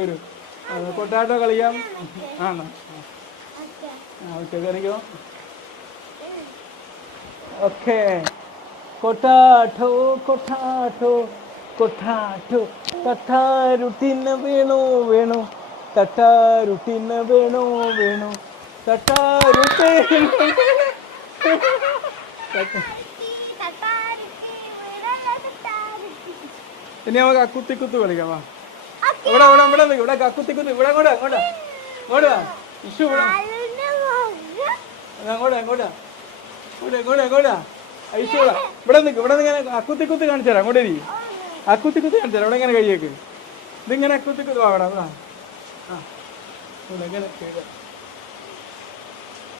വരൂ. കൊട്ടാട്ടോ കളിക്കാം. ആണോ? ഓക്കെ കറിക്കോ. ഓക്കെ. കൊട്ടാട്ടോ കൊട്ടാട്ടോ കൊട്ടാട്ടോ തട്ടാരുട്ടിന് വേണോ വേണോ തട്ടാരുട്ടിന് വേണോ വേണോ തട്ടാരുട്ടി. ഇനി നമുക്ക് അക്കുത്തിക്കുത്ത് കളിക്കാം. ഇവിടെ ഇവിടെ ഇവിടെ ഇവിടെ അക്കുത്തിക്കുത്ത് ഇവിടെ അങ്ങോട്ടാ അങ്ങോട്ടാ അങ്ങോട്ടാ ഇഷു ഇവിടെ അങ്ങോട്ടാ അങ്ങോട്ടാ അങ്ങോട്ടാ അങ്ങോട്ടാ അങ്ങോട്ടാ ഐഷു ഇവിടെ ഇവിടെ നിൽക്കും. ഇവിടെ നിന്ന് അക്കുത്തിക്കുത്ത് കാണിച്ചു തരാം. അങ്ങോട്ടേ ഇരിക്കും. അക്കുത്തിക്കുത്ത് കാണിച്ചു തരാം. ഇവിടെ ഇങ്ങനെ കഴിയേക്ക് ഇതിങ്ങനെ അക്കുത്തിക്കുത്ത് വാങ്ങണം. ആ ഇവിടെ ഇങ്ങനെ